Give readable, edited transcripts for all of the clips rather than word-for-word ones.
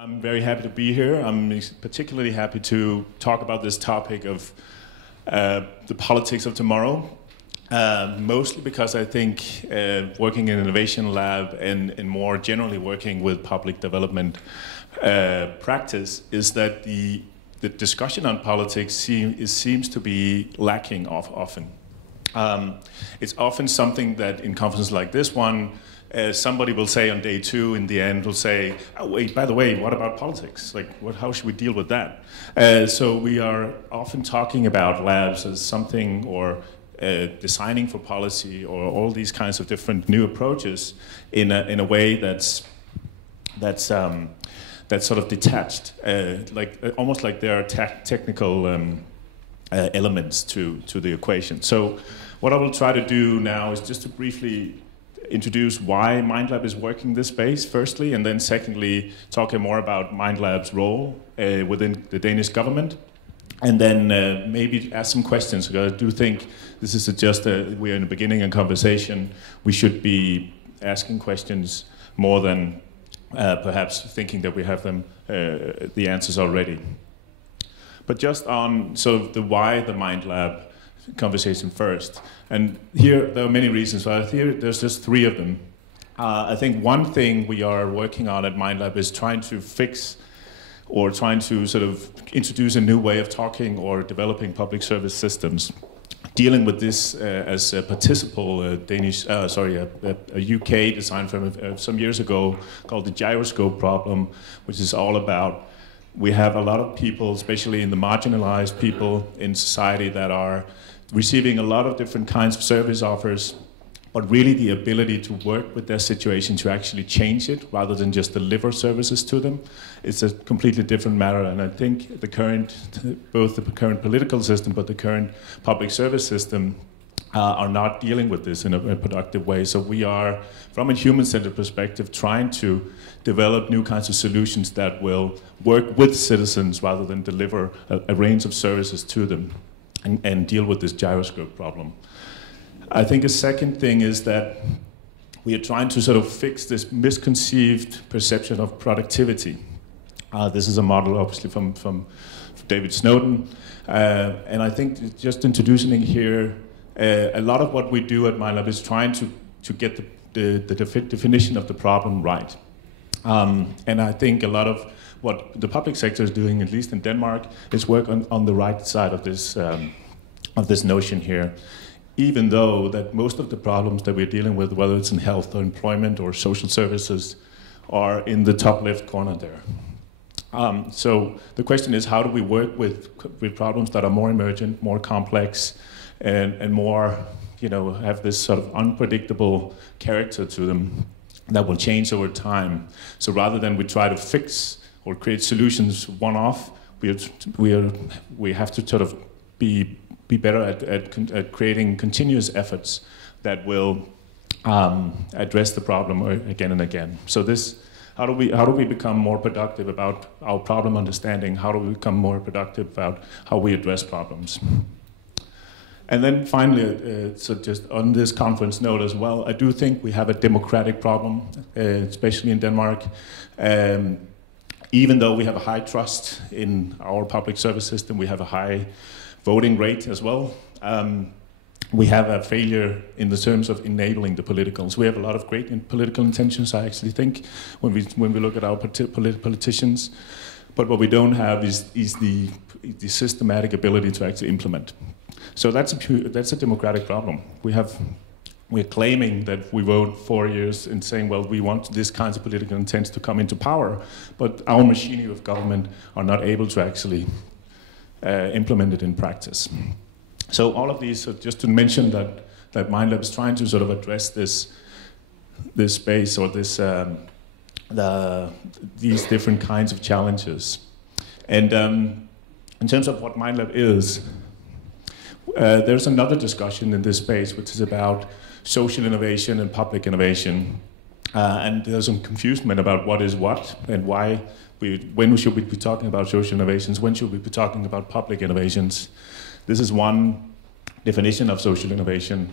I'm very happy to be here. I'm particularly happy to talk about this topic of the politics of tomorrow, mostly because I think working in an innovation lab and more generally working with public development practice is that the discussion on politics seems to be lacking often. It's often something that in conferences like this one, somebody will say on day two, in the end, will say, oh, wait, by the way, what about politics? Like, how should we deal with that? So we are often talking about labs as something, or designing for policy, or all these kinds of different new approaches in a way that's sort of detached, almost like there are technical elements to the equation. So what I will try to do now is just to briefly introduce why MindLab is working this space, firstly, and then secondly, talking more about MindLab's role within the Danish government, and then maybe ask some questions, because I do think this is just we're in the beginning of a conversation. We should be asking questions more than perhaps thinking that we have the answers already. But just on sort of the why the MindLab conversation first. And here there are many reasons, but here there's just three of them. I think one thing we are working on at MindLab is trying to fix, or trying to sort of introduce a new way of talking or developing public service systems, dealing with this as a participal a UK design firm some years ago called the Gyroscope Problem, which is all about, we have a lot of people, especially in the marginalized people in society, that are receiving a lot of different kinds of service offers, but really the ability to work with their situation to actually change it rather than just deliver services to them. It's a completely different matter, and I think both the current political system but the current public service system are not dealing with this in a productive way. So we are, from a human-centered perspective, trying to develop new kinds of solutions that will work with citizens rather than deliver a range of services to them and deal with this gyroscope problem. I think a second thing is that we are trying to sort of fix this misconceived perception of productivity. This is a model, obviously, from David Snowden. And I think just introducing here, a lot of what we do at MindLab is trying to get the definition of the problem right. And I think a lot of what the public sector is doing, at least in Denmark, is work on the right side of this notion here. Even though that most of the problems that we're dealing with, whether it's in health or employment or social services, are in the top left corner there. So the question is, how do we work with problems that are more emergent, more complex, and more, have this sort of unpredictable character to them that will change over time. So rather than we try to fix or create solutions one-off, we have to sort of be better at creating continuous efforts that will address the problem again and again. So how do we become more productive about our problem understanding? How do we become more productive about how we address problems? And then finally, so just on this conference note as well, I do think we have a democratic problem, especially in Denmark. Even though we have a high trust in our public service system, we have a high voting rate as well. We have a failure in the terms of enabling the politicals. We have a lot of great political intentions, I actually think, when we look at our politicians. But what we don't have is the systematic ability to actually implement. So that's a democratic problem. We're claiming that we vote 4 years and saying, well, we want these kinds of political intents to come into power, but our machinery of government are not able to actually implement it in practice. So all of these, just to mention that MindLab is trying to sort of address this space, or these different kinds of challenges. And in terms of what MindLab is, there's another discussion in this space which is about social innovation and public innovation. And there's some confusion about what is what and why. When should we be talking about social innovations? When should we be talking about public innovations? This is one definition of social innovation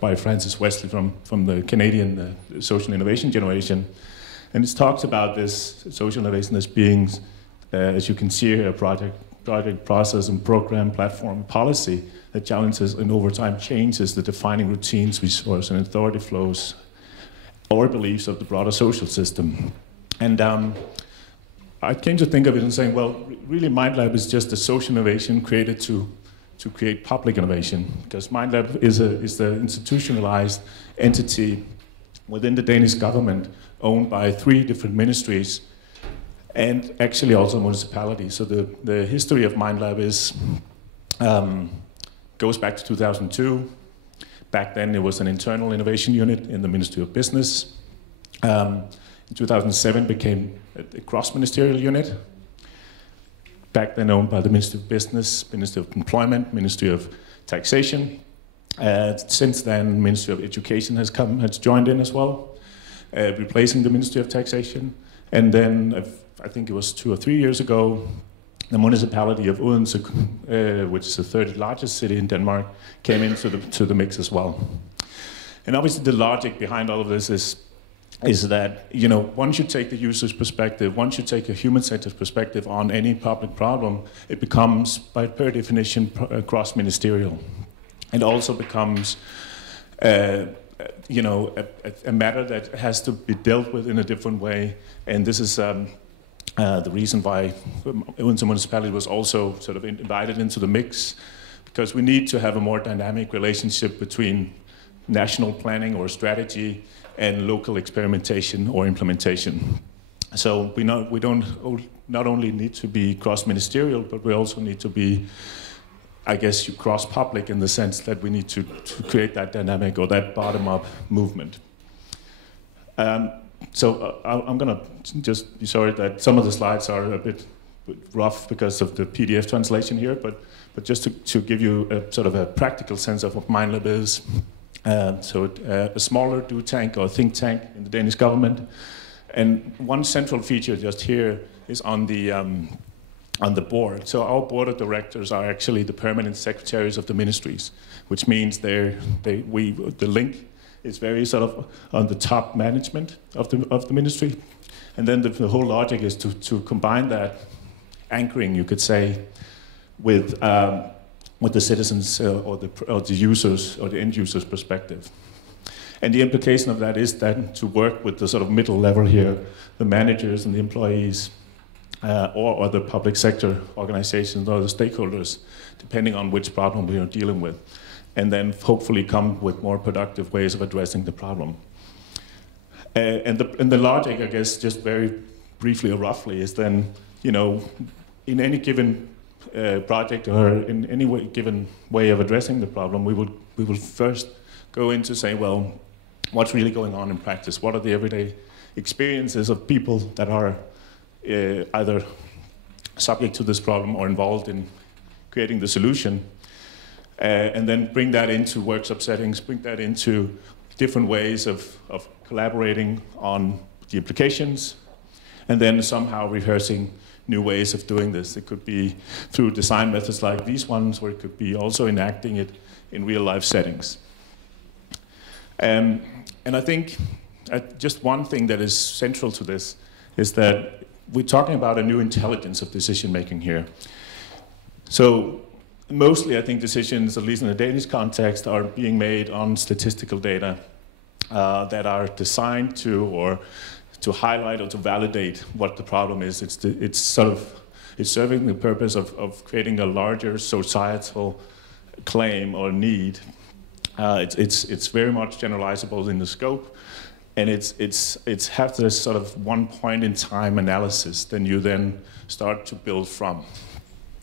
by Francis Wesley from the Canadian social innovation generation. And it talks about this social innovation as being, as you can see here, a project, process, and program, platform, policy that challenges and over time changes the defining routines, resource, and authority flows or beliefs of the broader social system. And I came to think of it and saying, well, really MindLab is just a social innovation created to create public innovation, because MindLab is the institutionalized entity within the Danish government owned by 3 different ministries and actually also municipalities. So the history of MindLab is goes back to 2002. Back then, it was an internal innovation unit in the Ministry of Business. In 2007, became a cross-ministerial unit. Back then, owned by the Ministry of Business, Ministry of Employment, Ministry of Taxation. Since then, Ministry of Education has joined in as well, replacing the Ministry of Taxation. And then, I think it was 2 or 3 years ago, the municipality of Odense, which is the 3rd largest city in Denmark, came into the mix as well. And obviously the logic behind all of this is that, you know, once you take the user's perspective, once you take a human-centered perspective on any public problem, it becomes, per definition, cross-ministerial. It also becomes, you know, a matter that has to be dealt with in a different way. And this is the reason why Odense municipality was also sort of invited into the mix, because we need to have a more dynamic relationship between national planning or strategy and local experimentation or implementation. So we don't not only need to be cross-ministerial, but we also need to be, I guess, cross-public in the sense that we need to create that dynamic or that bottom-up movement. So I'm going to just be sorry that some of the slides are a bit rough because of the PDF translation here, but just to give you a sort of a practical sense of what MindLab is. So a smaller do tank or think tank in the Danish government. And one central feature just here is on the board. So our board of directors are actually the permanent secretaries of the ministries, which means the link is very sort of on the top management of the ministry. And then the whole logic is to combine that anchoring, you could say, with the citizens or the users or the end users' perspective. And the implication of that is then to work with the sort of middle level here, the managers and the employees, or the public sector organizations or the stakeholders, depending on which problem we are dealing with, and then hopefully come with more productive ways of addressing the problem. And the logic, I guess, just very briefly or roughly, is then, you know, in any given project or in any given way of addressing the problem, we will first go into say, well, what's really going on in practice? What are the everyday experiences of people that are either subject to this problem or involved in creating the solution? And then bring that into workshop settings, bring that into different ways of collaborating on the applications, and then somehow rehearsing new ways of doing this. It could be through design methods like these ones, or it could be also enacting it in real-life settings. And I think just one thing that is central to this is that we're talking about a new intelligence of decision-making here. So mostly, I think decisions, at least in the Danish context, are being made on statistical data that are designed to highlight or to validate what the problem is. It's serving the purpose of creating a larger societal claim or need. It's very much generalizable in the scope, and it's has this sort of one point in time analysis. Then you start to build from.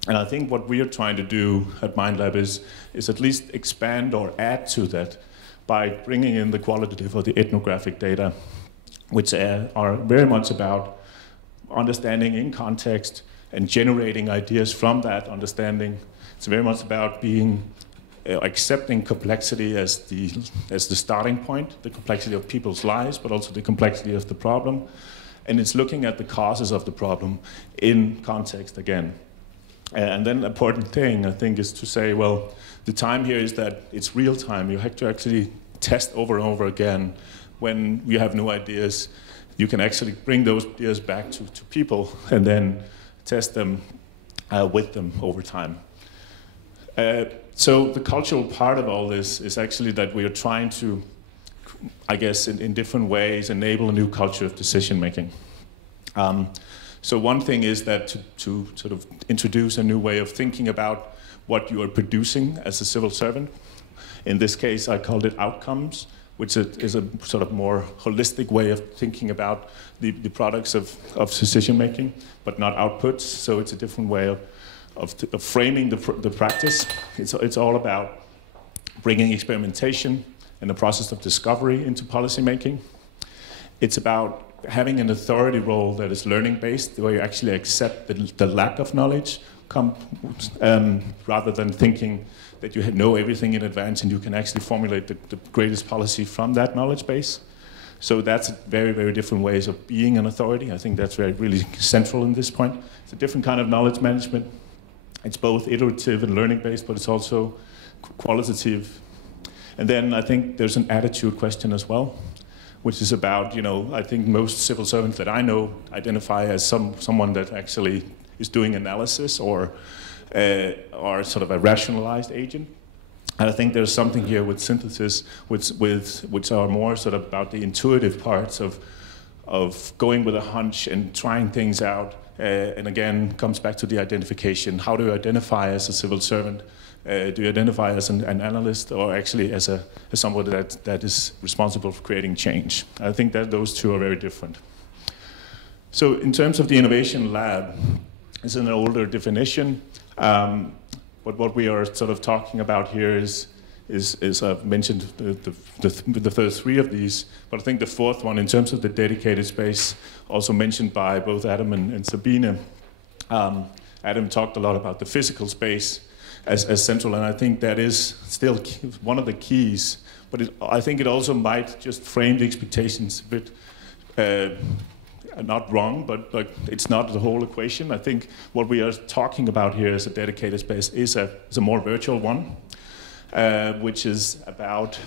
And I think what we are trying to do at MindLab is at least expand or add to that by bringing in the qualitative or the ethnographic data, which are very much about understanding in context and generating ideas from that understanding. It's very much about accepting complexity as the starting point, the complexity of people's lives, but also the complexity of the problem. And it's looking at the causes of the problem in context again. And then an important thing, I think, is to say, well, the time here is that it's real time. You have to actually test over and over again when you have new ideas. you can actually bring those ideas back to people and then test them with them over time. So the cultural part of all this is actually that we are trying to, I guess, in different ways, enable a new culture of decision making. So one thing is that to sort of introduce a new way of thinking about what you are producing as a civil servant. In this case, I called it outcomes, which is a sort of more holistic way of thinking about the products of decision making, but not outputs. So it's a different way of framing the practice. It's all about bringing experimentation and the process of discovery into policy making. It's about having an authority role that is learning-based, where you actually accept the lack of knowledge, rather than thinking that you know everything in advance and you can actually formulate the greatest policy from that knowledge base. So that's very, very different ways of being an authority. I think that's really central in this point. It's a different kind of knowledge management. It's both iterative and learning-based, but it's also qualitative. And then I think there's an attitude question as well, which is about, I think most civil servants that I know identify as someone that actually is doing analysis or sort of a rationalized agent. And I think there's something here with synthesis which are more sort of about the intuitive parts of going with a hunch and trying things out. And again, comes back to the identification. How do you identify as a civil servant? Do you identify as an analyst or actually as somebody that is responsible for creating change? I think that those two are very different. So in terms of the innovation lab, it's an older definition, but what we are sort of talking about here is I've mentioned the first three of these, but I think the fourth one, in terms of the dedicated space, also mentioned by both Adam and Sabine. Adam talked a lot about the physical space as central, and I think that is still one of the keys, but I think it also might just frame the expectations a bit, not wrong, but it's not the whole equation. I think what we are talking about here as a dedicated space is a more virtual one, which is about,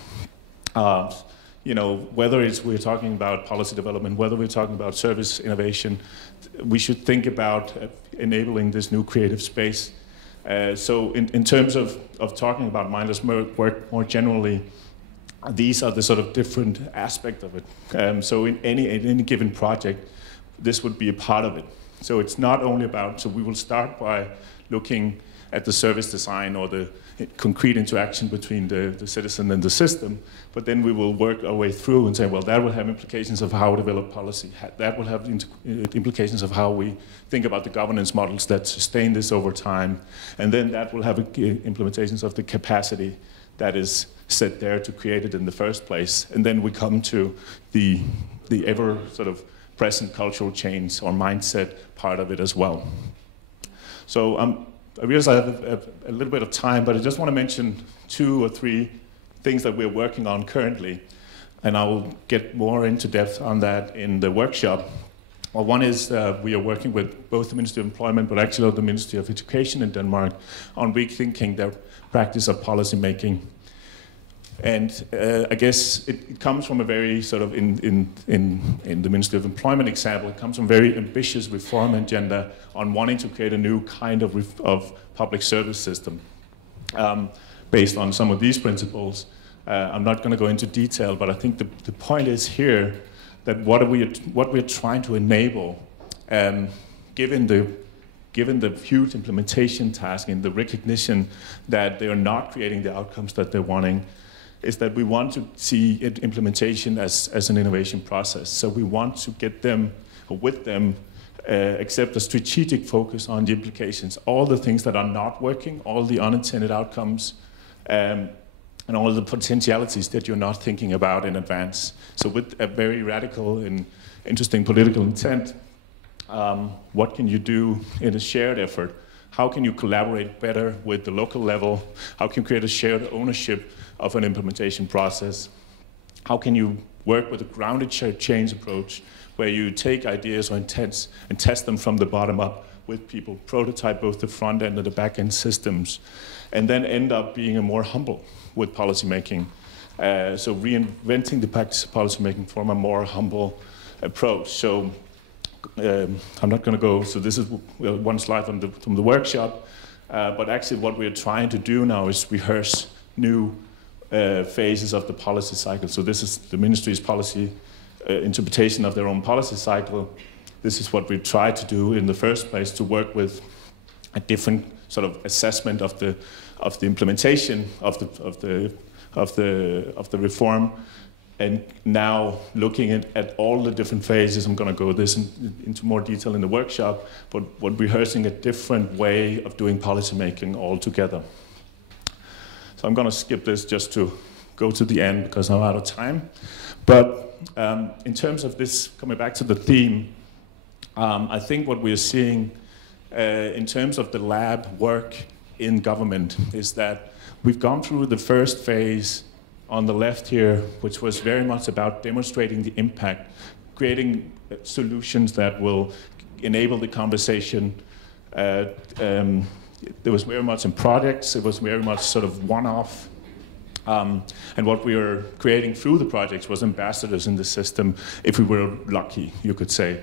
whether we're talking about policy development, whether we're talking about service innovation, we should think about enabling this new creative space. So in terms of talking about mindless work more generally, these are the sort of different aspect of it. So in any given project, this would be a part of it. So it's not only about, so we will start by looking at the service design or the concrete interaction between the citizen and the system, but then we will work our way through and say, well, that will have implications of how we develop policy. That will have implications of how we think about the governance models that sustain this over time. And then that will have implications of the capacity that is set there to create it in the first place. And then we come to the ever sort of present cultural change or mindset part of it as well. So I realize I have a little bit of time, but I just want to mention 2 or 3 things that we're working on currently, and I will get more into depth on that in the workshop. Well, one is we are working with both the Ministry of Employment, but actually the Ministry of Education in Denmark on rethinking their practice of policy making. And I guess it comes from a very sort of, in the Ministry of Employment example, it comes from a very ambitious reform agenda on wanting to create a new kind of public service system based on some of these principles. I'm not going to go into detail, but I think the point is here that what we're trying to enable, given the huge implementation task and the recognition that they are not creating the outcomes that they're wanting, is that we want to see implementation as an innovation process. So we want to get them, or with them, accept a strategic focus on the implications, all the things that are not working, all the unintended outcomes, and all of the potentialities that you're not thinking about in advance. So with a very radical and interesting political intent, what can you do in a shared effort? How can you collaborate better with the local level? How can you create a shared ownership of an implementation process? How can you work with a grounded change approach where you take ideas or intents and test them from the bottom up with people, prototype both the front end and the back end systems, and then end up being a more humble with policymaking. So reinventing the practice of policymaking from a more humble approach. So I'm not going to go, so this is one slide from the workshop, but actually what we're trying to do now is rehearse new phases of the policy cycle. So this is the ministry's policy interpretation of their own policy cycle. This is what we tried to do in the first place, to work with a different sort of assessment of the implementation of the reform. And now looking at all the different phases, I'm going to go into more detail in the workshop, but rehearsing a different way of doing policymaking altogether. So I'm going to skip this just to go to the end because I'm out of time. But in terms of this, coming back to the theme, I think what we're seeing in terms of the lab work in government is that we've gone through the first phase on the left here, which was very much about demonstrating the impact, creating solutions that will enable the conversation. There was very much in projects, it was very much sort of one-off. And what we were creating through the projects was ambassadors in the system, if we were lucky, you could say.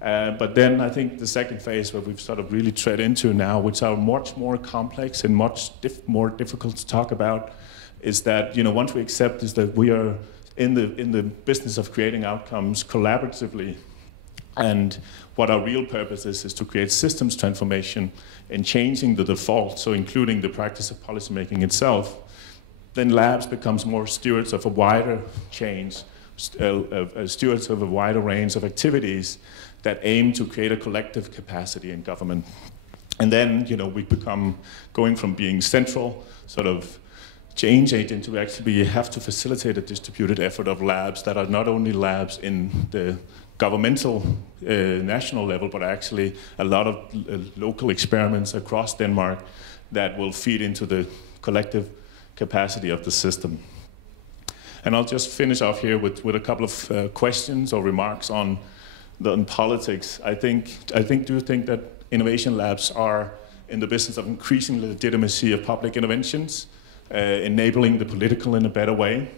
But then I think the second phase, where we've sort of really tread into now, which are much more complex and much more difficult to talk about, is that, you know, once we accept is that we are in the business of creating outcomes collaboratively, and what our real purpose is to create systems transformation and changing the default, so including the practice of policymaking itself, then labs becomes more stewards of a wider change, stewards of a wider range of activities that aim to create a collective capacity in government. And then, you know, we become going from being central sort of change agent to actually have to facilitate a distributed effort of labs that are not only labs in the governmental national level, but actually a lot of local experiments across Denmark that will feed into the collective capacity of the system. And I'll just finish off here with a couple of questions or remarks on politics. I do think that innovation labs are in the business of increasing the legitimacy of public interventions, enabling the political in a better way.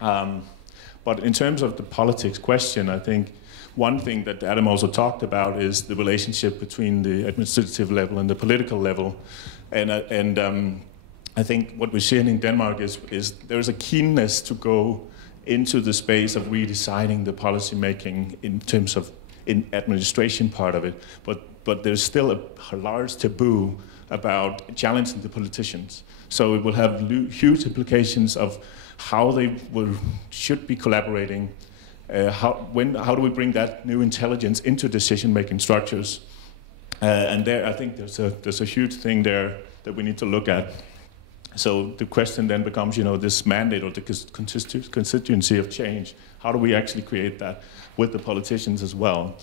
But in terms of the politics question, I think one thing that Adam also talked about is the relationship between the administrative level and the political level. And I think what we're seeing in Denmark is there's a keenness to go into the space of redesigning the policy making in terms of administration part of it, but there's still a large taboo about challenging the politicians. So it will have huge implications of how they should be collaborating. How do we bring that new intelligence into decision-making structures? And there, I think there's a huge thing there that we need to look at. So the question then becomes, you know, this mandate or the constituency of change. How do we actually create that with the politicians as well?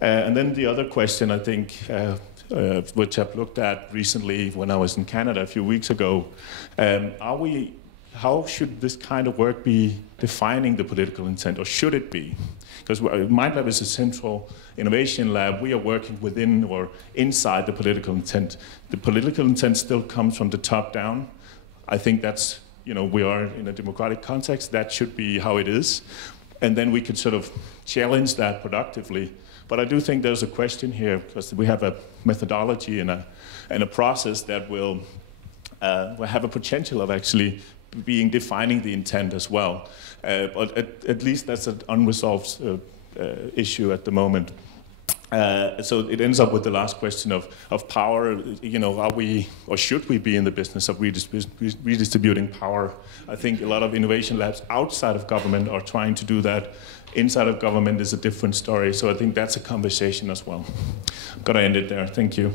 And then the other question, I think, which I've looked at recently when I was in Canada a few weeks ago, how should this kind of work be defining the political intent, or should it be? Because MindLab is a central innovation lab. We are working within or inside the political intent. The political intent still comes from the top down. I think that's, you know, we are in a democratic context. That should be how it is. And then we could sort of challenge that productively. But I do think there's a question here, because we have a methodology and a process that will have a potential of actually defining the intent as well. But at least that's an unresolved issue at the moment. So it ends up with the last question of power. You know, are we, or should we be in the business of redistributing power? I think a lot of innovation labs outside of government are trying to do that. Inside of government is a different story. So I think that's a conversation as well. I'm going to end it there. Thank you.